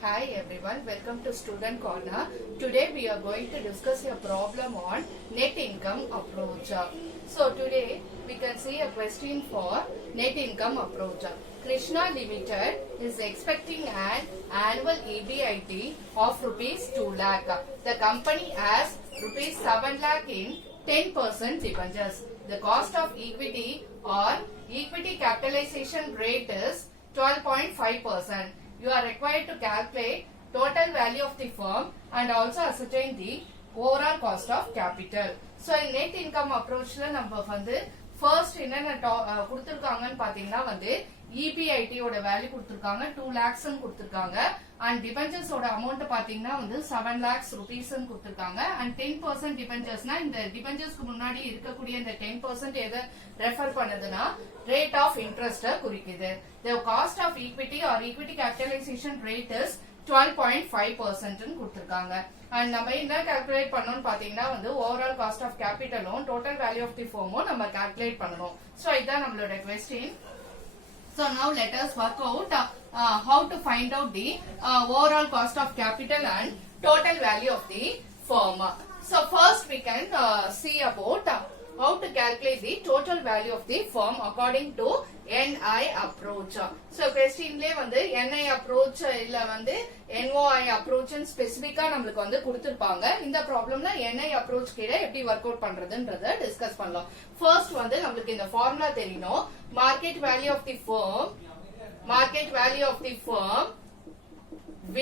Hi everyone, welcome to Student Corner. Today we are going to discuss a problem on net income approach. So today we can see a question for net income approach. Krishna Limited is expecting an annual EBIT of rupees 2 lakh. The company has rupees 7 lakh in 10% debentures. The cost of equity or equity capitalization rate is 12.5%. You are required to calculate total value of the firm and also ascertain the overall cost of capital. So in net income approach la நம்ம வந்து first என்னென்ன கொடுத்திருக்காங்கன்னு பாத்தீங்கன்னா வந்து EBIT ஓட value கொடுத்திருக்காங்க 2 lakhs ன்னு கொடுத்திருக்காங்க and debentures ஓட amount பாத்தீங்கன்னா வந்து 7 lakhs rupees ன்னு கொடுத்திருக்காங்க and 10% debentures னா இந்த debenturesக்கு முன்னாடி இருக்கக்கூடிய இந்த 10% எதை ரெஃபர் பண்ணுதுன்னா rate of interest குறிக்குது. The cost of equity or equity capitalization rate is 12.5% ன்னு கொடுத்திருக்காங்க. and நம்ம என்ன கால்குலேட் பண்ணனும் பாத்தீங்கன்னா வந்து overall cost of capitalம் total value of the firmம் நம்ம கால்குலேட் பண்ணனும். So இதான் நம்மளோட question. So now let us work out how to find out the overall cost of capital and total value of the firm. So first we can see about how to calculate the total value of the firm according to NI approach. So question le வந்து NI approach இல்ல வந்து NOI approach ன்னு ஸ்பெசிபிக்கா நமக்கு வந்து கொடுத்திருப்பாங்க. இந்த ப்ராப்ளம்ல NI approach கீழ எப்படி வொர்க் அவுட் பண்றதுன்றத டிஸ்கஸ் பண்ணலாம். ஃபர்ஸ்ட் வந்து நமக்கு இந்த ஃபார்முலா தெரியணும். Market value of the firm V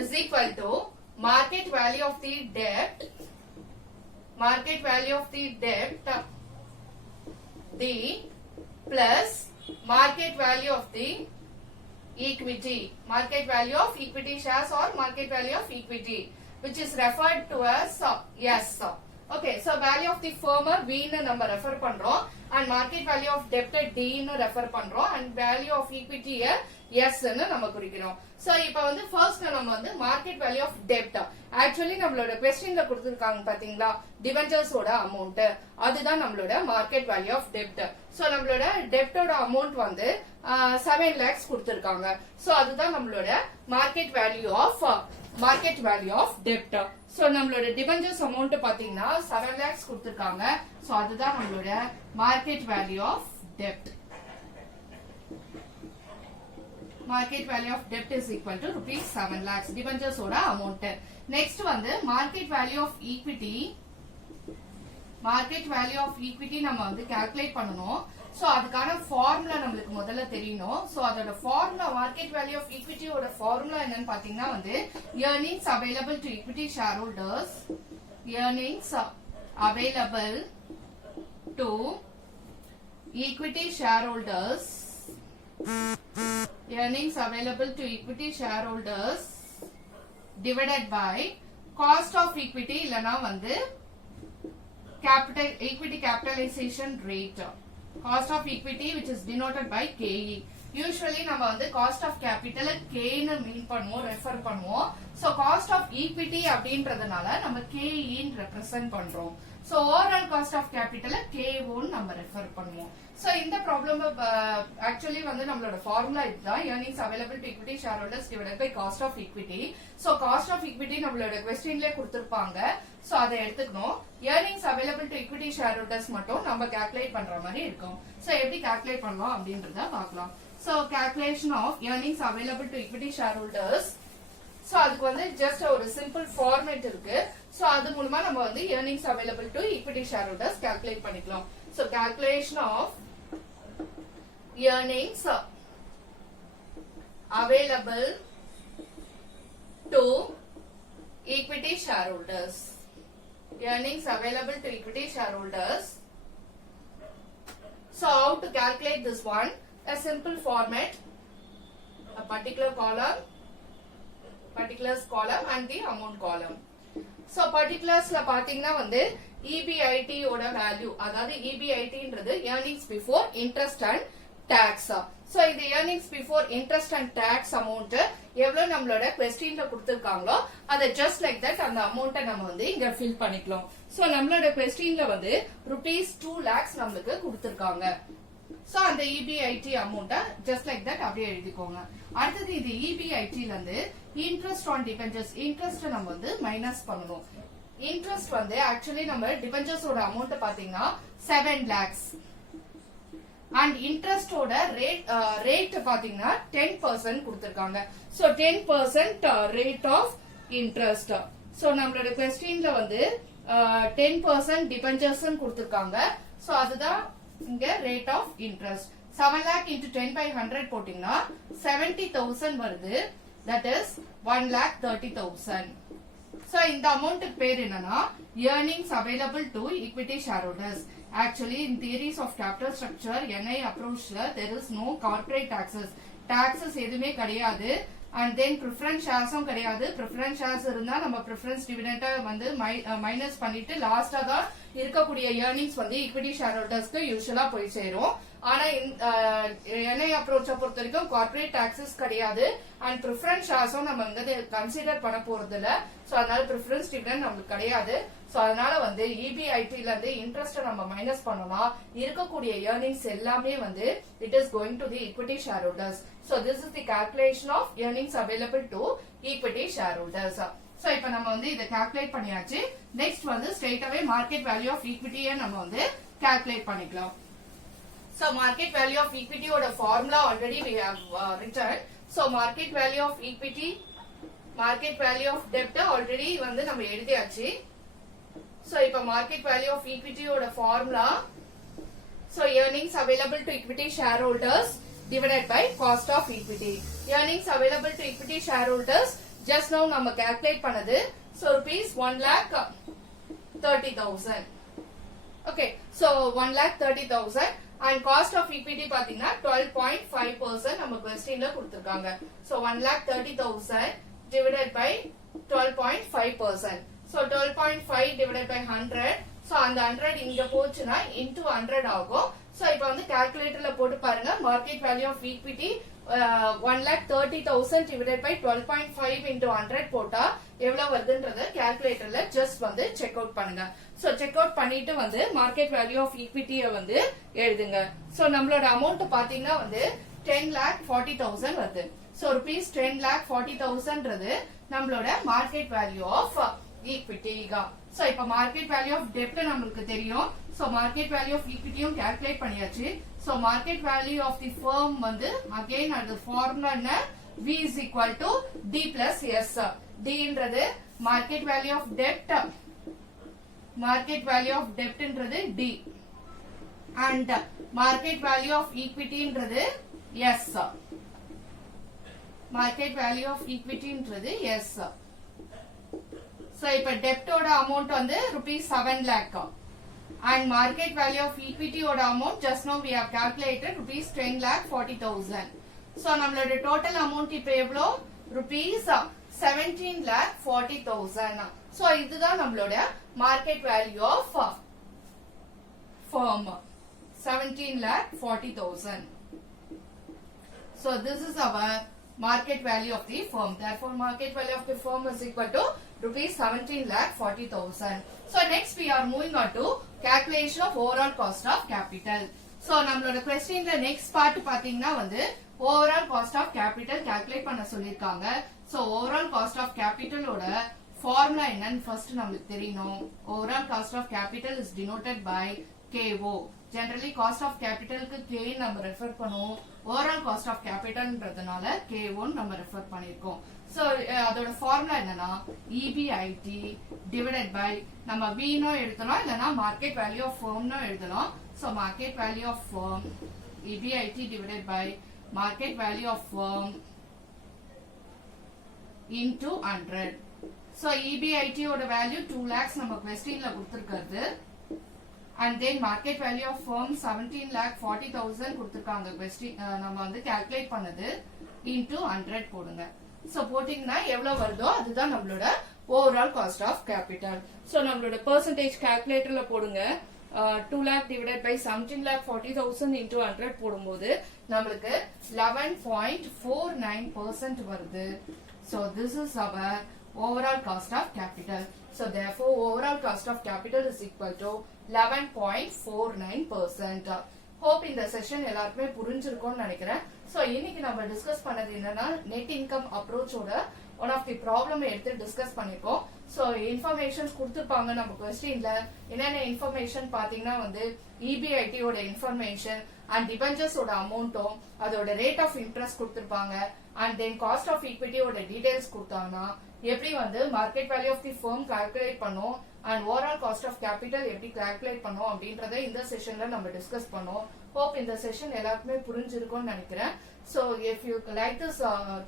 is equal to market value of the debt D plus market value of the equity, market value of equity shares or market value of equity, which is referred to as S. Okay, so value of the firm V ன்னு நம்ம refer பண்றோம் and market value of debt D ன்னு refer பண்றோம் and value of equity S ன்னு நம்ம குறிக்கிறோம். So இப்போ வந்து first நம்ம வந்து market value of debt, actually நம்மளோட questionல கொடுத்திருக்காங்க பாத்தீங்களா debentures ஓட amount, அதுதான் நம்மளோட market value of debt. So நம்மளோட debt ஓட amount வந்து 7 lakhs கொடுத்திருக்காங்க. So அதுதான் நம்மளோட market value of debt. So நம்மளோட debentures amount பாத்தீங்கன்னா 7 lakhs கொடுத்திருக்காங்க. So அதுதான் நம்மளோட market value of debt. Market value of debt is equal to rupees 7 lakhs. Debentures ஓட amount. Next வந்து market value of equity. Market value of equity நம்ம வந்து calculate பண்ணனும். So அதுக்கான ஃபார்முலா நமக்கு முதல்ல தெரியணும். So அதோட formula market value of equity ஓட ஃபார்முலா என்னன்னு பாத்தீங்கன்னா வந்து earnings available to equity shareholders, earnings available to equity shareholders, earnings available to equity shareholders divided by cost of equity இல்லனா வந்து equity capitalization rate, cost of equity which is denoted by KE. Usually நம்ம வந்து cost of capital K ன்னு மீன் பண்ணுவோம், refer பண்ணுவோம். So cost of equity அப்படின்றதுனால நம்ம KE ன்னு ரெப்ரசன்ட் பண்றோம். So overall cost of capital K1 நம்ம ரெஃபர் பண்ணுவோம். So இந்த ப்ராப்ளம் actually வந்து நம்மளோட ஃபார்முலா இதுதான், earnings available to equity shareholders divided by cost of equity. So cost of equity நம்மளோட questionல கொடுத்திருப்பாங்க. So அதை எடுத்துக்கணும். earnings available to equity shareholders மட்டும் நம்ம calculate பண்ற மாதிரி இருக்கும். So எப்படி calculate பண்ணலாம் அப்படின்றத பார்க்கலாம். So calculation of earnings available to equity shareholders. So அதுக்கு வந்து just ஒரு simple format இருக்கு. So அது மூலமா நம்ம வந்து earnings available to equity shareholders calculate பண்ணிக்கலாம். So calculation of earnings available to equity shareholders. Earnings available to equity shareholders. So how to calculate this one? A simple format, a particular column, particulars column and the amount column. So particulars la பாத்தீங்கன்னா வந்து EBIT ஓட value, அதாவது EBITன்றது earnings before interest and tax. So இந்த earnings before interest and tax amount எவ்வளவு நம்மளோட questionல கொடுத்திருக்காங்களோ அதை just like that அந்த amount நம்ம வந்து இங்க fill பண்ணிக்கலாம். So நம்மளோட questionல வந்து rupees 2 lakhs நமக்கு கொடுத்திருக்காங்க. சோ அந்த EBIT அமௌண்ட்டை ஜஸ்ட் லைக் தட் அப்படியே எழுதிக்கோங்க. அடுத்தது இது EBIT ல இருந்து இன்ட்ரெஸ்ட் ஆன் டிபெஞ்சர்ஸ், இன்ட்ரெஸ்ட் நம்ம வந்து மைனஸ் பண்ணணும். இன்ட்ரெஸ்ட் வந்து ஆக்சுவலி நம்ம டிபெஞ்சர்ஸோட அமௌண்ட் பாத்தீங்கன்னா 7 lakhs அண்ட் இன்ட்ரெஸ்டோட ரேட் பாத்தீங்கன்னா 10% கொடுத்திருக்காங்க. So 10% rate of interest. So நம்மளோட क्वेश्चनல வந்து 10% டிபெஞ்சர்ஸ் கொடுத்திருக்காங்க. சோ அதுதான் இங்க rate of interest. 7 lakh into 10 by 100 போட்டீங்கன்னா 70,000 வருது. That is 1,30,000. சோ இந்த அமௌண்ட் பேர் என்னன்னா earnings available to equity shareholders. Actually in theories of capital structure NI approach there is no corporate taxes எதுவுமே கிடையாது. அண்ட் தென் ப்ரிஃபரன்ஸ் ஷேர்ஸும் கிடையாது. Preference shares இருந்தா நம்ம ப்ரிஃபரன்ஸ் டிவிடெண்டா வந்து மைனஸ் பண்ணிட்டு லாஸ்டா தான் இருக்கக்கூடிய ஏர்னிங்ஸ் வந்து ஈக்விட்டி ஷேர் ஹோல்டர்ஸ்க்கு யூஸ்வலா போய் சேரும். ஆனா NI அப்ரோச்சை பொறுத்த வரைக்கும் கார்பரேட் டாக்ஸஸ் கிடையாது அண்ட் ப்ரிஃபரன்ஸ் ஷேர்ஸும் நம்ம வந்து கன்சிடர் பண்ண போறது இல்ல. சோ அதனால ப்ரிஃபரன்ஸ் டிவிடெண்ட் நமக்கு கிடையாது. சோ அதனால வந்து EBIT ல இருந்து இன்ட்ரெஸ்ட் நம்ம மைனஸ் பண்ணோம்னா இருக்கக்கூடிய ஏர்னிங்ஸ் எல்லாமே வந்து it is going to the equity share holders. So this is the calculation of earnings available to equity shareholders. So இப்ப நம்ம வந்து இத கால்குலேட் பண்ணியாச்சு. நெக்ஸ்ட் வந்து straight away market value of ஈக்விட்டியை நம்ம வந்து கால்குலேட் பண்ணிக்கலாம். So market value of equity ஓட formula already we have written. So market value of equity, market value of debt already வந்து நம்ம எழுதியாச்சு. So இப்ப market value of equity ஓட formula, so earnings available to equity shareholders divided by cost of equity. Earnings available to equity shareholders just now நம்ம calculate பண்ணது. So rupees 1,30,000. Okay, so 1,30,000 and cost of equity பாத்தீங்கன்னா 12.5% நம்ம क्वेश्चनல கொடுத்திருக்காங்க. So 1,30,000 divided by 12.5%. So 12.5 divided by 100. So அந்த 100 இங்க போச்சுன்னா into 100 ஆகும். So இப்போ வந்து கால்குலேட்டர்ல போட்டு பாருங்க. Market value of equity 1,30,000 divided by 12.5 into 100 போட்டா எவ்வளவு வருதுன்றத கால்குலேட்டர்ல ஜஸ்ட் வந்து செக் அவுட் பண்ணுங்க. சோ செக் அவுட் பண்ணிட்டு வந்து மார்க்கெட் வேல்யூ ஆஃப் ஈக்விட்டியை வந்து எழுதுங்க. சோ நம்மளோட அமௌண்ட் பாத்தீங்கன்னா வந்து 10,40,000 வருது. சோ rupees 10,40,000ன்றது நம்மளோட market value of equity. So இப்ப மார்க்கெட் வேல்யூ ஆஃப் டெப்ட் நமக்கு தெரியும். சோ மார்க்கெட் வேல்யூ ஆஃப் ஈக்விட்டியும் கால்குலேட் பண்ணியாச்சு. So market value of the firm வந்து அகைன் அது ஃபார்முலா என்ன, V is equal to D plus S. D ன்றது மார்க்கெட் வேல்யூ ஆஃப் டெப்ட், மார்க்கெட் வேல்யூ ஆஃப் டெப்ட்ன்றது D and market value of ஈக்விட்டின்றது S. Market value of ஈக்விட்டின்றது S. So இப்ப டெப்டோட அமௌண்ட் வந்து rupees 7 lakh and market value of equity ஓட amount just now we have calculated rupees 10,40,000. so நம்மளோட total amount இப்ப எவ்வளோ rupees 17,40,000. so இதுதான் நம்மளோட market value of firm 17,40,000. so this is our market value of the firm. therefore market value of the firm is equal to rupees 17,40,000. so next we are moving on to calculation of overall cost of capital. so நம்மளோட questionல next part பாத்தீங்கன்னா வந்து overall cost of capital calculate பண்ண சொல்லிருக்காங்க. so overall cost of capital ஓட formula என்னன்னு first நமக்கு தெரியணும். overall cost of capital is denoted by KO. generally cost of capital க்கு K நம்ம ரெஃபர் பண்ணுவோம். overall cost of capital ன்றதுனால KO நம்ம ரெஃபர் பண்ணிருக்கோம். so அதோட ஃபார்முலா என்னன்னா EBIT divided by நம்ம V னோ எழுதலாம் இல்லனா மார்க்கெட் வேல்யூ ஆஃப் ஃபர்ம் னோ எழுதலாம். so market value of firm EBIT divided by market value of firm into 100. so EBIT ஓட வேல்யூ 2 lakhs நம்ம क्वेश्चनல கொடுத்திருக்கிறது and then market value of firm 17,40,000 கொடுத்திருக்காங்க. question நம்ம வந்து calculate பண்ணது into 100 போடுங்க. so போட்டிங்கன்னா எவ்வளவு வருதோ அதுதான் நம்மளோட overall cost of capital. so நம்மளோட percentage calculatorல போடுங்க. 2 lakh divided by 17,40,000 into 100 போடும்போது நம்மளுக்கு 11.49% வருது. so this is our overall cost of capital. so therefore overall cost of capital is equal to 11.49%. Hope இந்த செஷன் எல்லாருக்குமே புரிஞ்சிருக்கும்னு நினைக்கிறேன். சோ இன்னைக்கு நம்ம டிஸ்கஸ் பண்ணது என்னன்னா நெட் இன்கம் அப்ரோச்சோட ஒன் ஆஃப் தி ப்ராப்ளம் எடுத்து டிஸ்கஸ் பண்ணிருக்கோம். சோ இன்ஃபர்மேஷன்ஸ் கொடுத்துருப்பாங்க நம்ம கொஸ்டின்ல. என்னென்ன இன்ஃபர்மேஷன் பாத்தீங்கன்னா வந்து இபிஐடியோட இன்ஃபர்மேஷன் அண்ட் டிபெஞ்சர்ஸோட அமௌண்ட்டும் அதோட ரேட் ஆஃப் இன்ட்ரெஸ்ட் கொடுத்துருப்பாங்க. அண்ட் தென் காஸ்ட் ஆஃப் ஈக்விட்டியோட டீடைல்ஸ் கொடுத்தாங்கன்னா எப்படி வந்து market value of the firm calculate பண்ணும் and overall cost of capital எப்படி கால்குலேட் பண்ணும் அப்படின்றத இந்த செஷன்ல நம்ம டிஸ்கஸ் பண்ணோம். ஹோப் இந்த செஷன் எல்லாருக்குமே புரிஞ்சிருக்கும்னு நினைக்கிறேன். So if you like this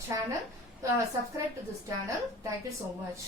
channel, subscribe to this channel. Thank you so much.